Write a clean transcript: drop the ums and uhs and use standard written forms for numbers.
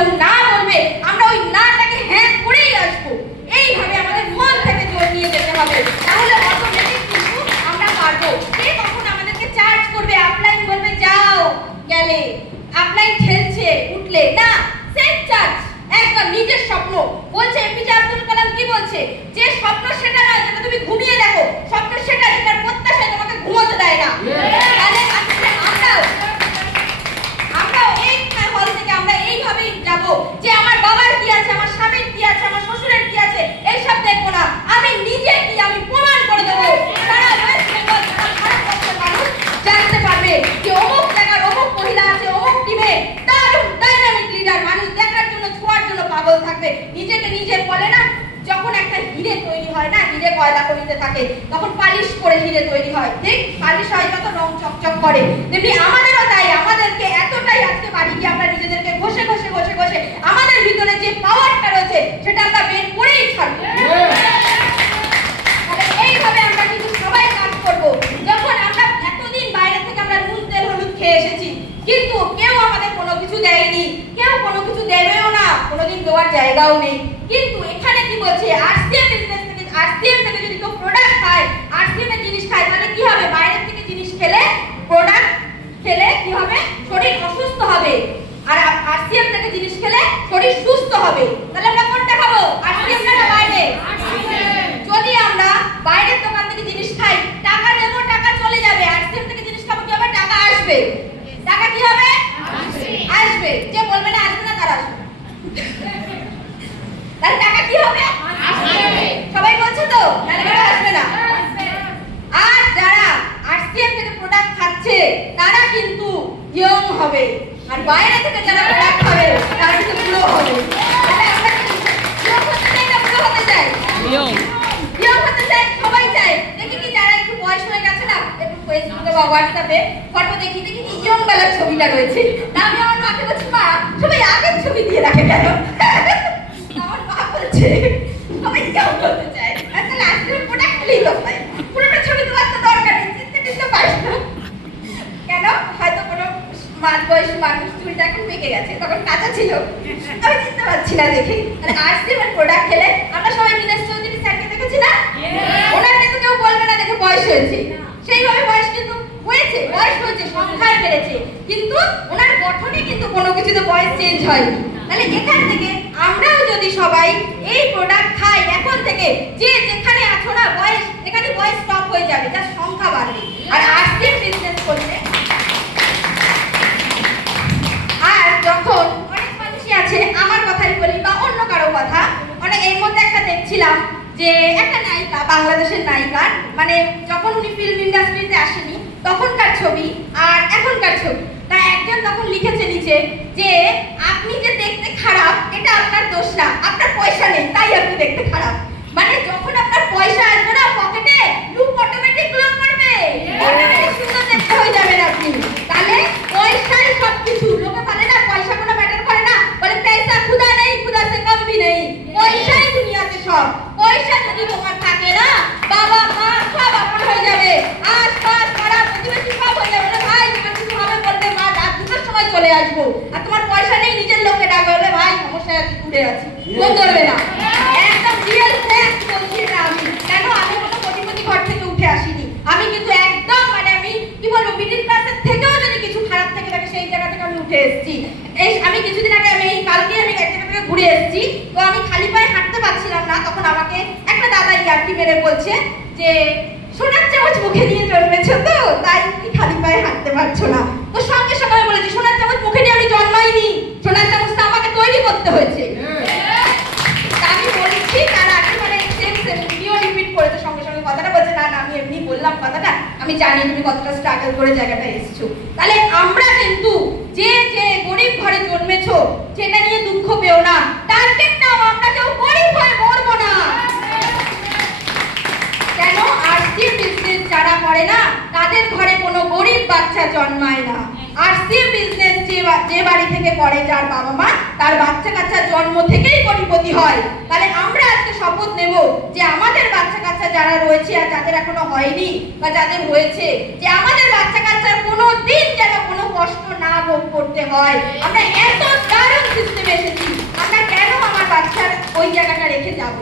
কেউ না বলবে আমরা ওই নাটাকে হ্যাঁ করেই আসবো। এইভাবে আমাদের মন থেকে জোর নিয়ে যেতে হবে, তাহলে অটোমেটিক কিন্তু আমরা পারবো। কে কখন আমাদেরকে চার্জ করবে, আপলাইন বলবে যাও গেলে, আপলাইন ঠেলছে উঠলে না, সেলফ চার্জ একদম নিজের স্বপ্ন। বলছে এপিজে আব্দুল কালাম কি বলছে, যে স্বপ্ন সেটা নয় যেটা তুমি ঘুমিয়ে দেখো, স্বপ্ন সেটা যেটার প্রত্যাশায় তোমাকে ঘুমোতে দেয় না। তাহলে আমরাও এই হল থেকে আমরা এইভাবেই যাব যে আমার বাবার কি আছে, আমার স্বামীর কি আছে, আমার শ্বশুরের কি আছে, এইসব দেখবো না, আমি নিজে কি আমি প্রমাণ করে দেবো। সারা ওয়েস্ট বেঙ্গল ভারতবর্ষের মানুষ জানতে পারবে যে অমুক জায়গার অমুক মহিলা আছে, অমুক টিমে দারুণ ডাইনামিক লিডার, মানুষ দেখার জন্য ছোঁয়ার জন্য পাগল থাকবে। নিজেকে নিজে বলে না, যখন একটা হিরে তৈরি হয় না, হিরে কয়লা খনিতে থাকে, তখন পালিশ করে হিরে তৈরি হয়, ঠিক পালিশ হয় যত রং চকচক করে, তেমনি আমাদেরও তাই। আমাদেরকে এতটাই আজকে বাড়ি গিয়ে আমরা নিজেদেরকে ঘষে ঘষে ঘষে ঘষে আমাদের ভিতরে যে পাওয়ারটা রয়েছে সেটা আমরা বের করেই ছাড়বো। এইভাবে আমরা কিন্তু সবাই কাজ করব। যখন আমরা এতদিন বাইরে থেকে আমরা নুন তেল হলুদ খেয়ে এসেছি, কিন্তু কেউ আমাদের কোনো কিছু দেয়নি, কেউ কোনো কিছু দেবেও না, কোনোদিন দেওয়ার জায়গাও নেই। কিন্তু এখানে কি বলছে, আরসিএম বিজনেস থেকে, আরসিএম থেকে যদি কেউ প্রোডাক্ট খায়, আরসিএম এর জিনিস খায়, তাহলে কি হবে, বাইরের থেকে জিনিস খেলে, প্রোডাক্ট খেলে কি হবে, শরীর অসুস্থ হবে। আর আরসিএম থেকে জিনিস খেলে শরীর সুস্থ হবে। তাহলে আমরা কোনটা খাবো, আরসিএম না বাইরে? যদি আমরা বাইরের দোকান থেকে জিনিস খাই, টাকা দেবো, টাকা চলে যাবে। আরসিএম থেকে জিনিস খাবো, কি হবে, টাকা আসবে। টাকা কি হবে, আসবে। যে বলবে না আসবে না, তার আসবে। তাহলে টাকা কি হবে, আসবে। সবাই বলছে তো, তাহলে টাকা আসবে না। আর যারা আরসিএম থেকে প্রোডাক্ট খাচ্ছে তারা কিন্তু ইয়ং হবে, আর বাইরে থেকে যারা প্রোডাক্ট খাবে তারা কিন্তু বুড়ো হবে। তাহলে আমরা কি ইয়ং হতে চাই না বুড়ো হতে চাই? ইয়ং হতে চাই, সবাই চায়। দেখি কি যারা একটু বয়স হয়ে গেছে না, একটু ফেসবুকে বা হোয়াটসঅ্যাপে ফটো দেখি, দেখি কি ইয়ং বেলার ছবিটা রয়েছে। তা আমি আমার মাকে বলছি, মা সবাই আগের ছবি দিয়ে রাখে কেন? আমার মা বলছে সবাই ইয়ং হতে চায়, তাহলে আজকের প্রোডাক্ট খেলেই তো হয়, পুরোটা ছবি দেওয়ার তো দরকার নেই, চিনতে টিনতে পারিস না কেন? হয়তো কোনো মাঝ বয়সী মানুষ চুলটা এখন পেকে গেছে, তখন কাঁচা ছিল, আমি চিনতে পারছি না দেখে। মানে আরসিএম এর প্রোডাক্ট খেলে আমরা সবাই দীনেশ চৌধুরী স্যারকে দেখেছি না, ওনার কিন্তু কেউ বলবে না দেখে বয়স হয়েছে, সেইভাবে বয়স কিন্তু হয়েছে, বয়স হয়েছে, সংখ্যায় বেড়েছে, কিন্তু ওনার গঠনে কিন্তু কোনো কিছুতে বয়স চেঞ্জ হয়নি। তাহলে এখান থেকে আমরাও যদি সবাই এই প্রোডাক্ট খাই এখন থেকে, যে যেখানে আছো না বয়স, এখানে বয়স স্টপ হয়ে যাবে, যার সংখ্যা বাড়বে। আর আরসিএম বিজনেস করলে, আর যখন অনেক মানুষই আছে, আমার কথাই বলি বা অন্য কারো কথা, অনেক এর মধ্যে একটা দেখছিলাম যে একটা নায়িকা, বাংলাদেশের নায়িকা, মানে যখন উনি ফিল্ম ইন্ডাস্ট্রিতে আসেনি তখনকার ছবি আর এখনকার ছবি, তা একজন তখন লিখেছে নিচে যে আপনি যে দেখতে খারাপ এটা আপনার দোষ না, আপনার পয়সা নেই তাই আপনি দেখতে খারাপ। মানে যখন আপনার পয়সা আসবে না পকেটে, লুক অটোমেটিক গ্লো করবে, অটোমেটিক সুন্দর দেখতে হয়ে যাবেন আপনি। তাহলে পয়সাই সবকিছু। লোকে বলে না পয়সা কোনো ম্যাটার করে না, বলে পয়সা খুদা নেই, খুদা সে কম ভি নেই, পয়সাই দুনিয়াতে সব। পয়সা যদি তোমার থাকে না, বাবা মা সব আপন হয়ে যাবে, আশপাশ পাড়া প্রতিবেশী সব হয়ে যাবে। ভাই তোমার কিছু হবে বলবে, মা রাত 2টার সময় চলে আসবো। আর তোমার পয়সা নেই, নিজের লোককে ডাকবে, বলে ভাই সমস্যা আছে, দূরে আছি, ফোন ধরবে না। একদম রিয়েল ফ্যাক্ট বলছি এটা আমি। কেন, আমি কোনো কোটিপতি ঘর থেকে উঠে আসিনি, আমি কিন্তু একদম মানে আমি কি বলবো, মিডিল ক্লাসের থেকেও যদি কিছু খারাপ থেকে থাকে সেই জায়গা থেকে আমি উঠে এসেছি। এই আমি কিছুদিন আগে, আমি এই কালকে আমি এক জায়গা থেকে ঘুরে এসেছি, তো আমি খালি পায়ে হাঁটতে পারছিলাম না, তখন আমাকে একটা দাদা ইয়ার্কি মেরে বলছে যে সোনার চামচ মুখে নিয়ে জন্মেছো তো তাই খালি পায়ে হাঁটতে পারছো না। তো সঙ্গে সঙ্গে আমি বলেছি সোনার চামচ মুখে নিয়ে আমি জন্মাইনি, সোনার চামচটা আমাকে তৈরি করতে হয়েছে। আমি বলেছি তার আগে মানে ভিডিও রিপিট করেছে, সঙ্গে সঙ্গে কথাটা বলছে না না আমি এমনি বললাম কথাটা, আমি জানি তুমি কতটা স্ট্রাগল করে জায়গাটা এসেছো। তাহলে আমরা কিন্তু যে যে গরিব ঘরে জন্মেছো সেটা নিয়ে দুঃখ পেও না, টার্গেট নাও, আমরা কেউ গরিব হয়ে মরবো না। কেন, আরসিএম বিজনেস যারা করে না তাদের ঘরে কোনো গরিব বাচ্চা জন্মায় না। আরসিএম বিজনেস যে বাড়ি থেকে করে, যার বাবা মা, তার বাচ্চা কাচ্চা জন্ম থেকেই কোটিপতি হয়। তাহলে আমরা আজকে শপথ নেব যে আমাদের বাচ্চা কাচ্চা যারা রয়েছে আর যাদের এখনো হয়নি বা যাদের হয়েছে, যে আমাদের বাচ্চা কাচ্চার কোনো দিন যেন কোনো কষ্ট না ভোগ করতে হয়। আমরা এত দারুণ সিস্টেমে এসেছি। ওই জায়গাটা রেখে যাব।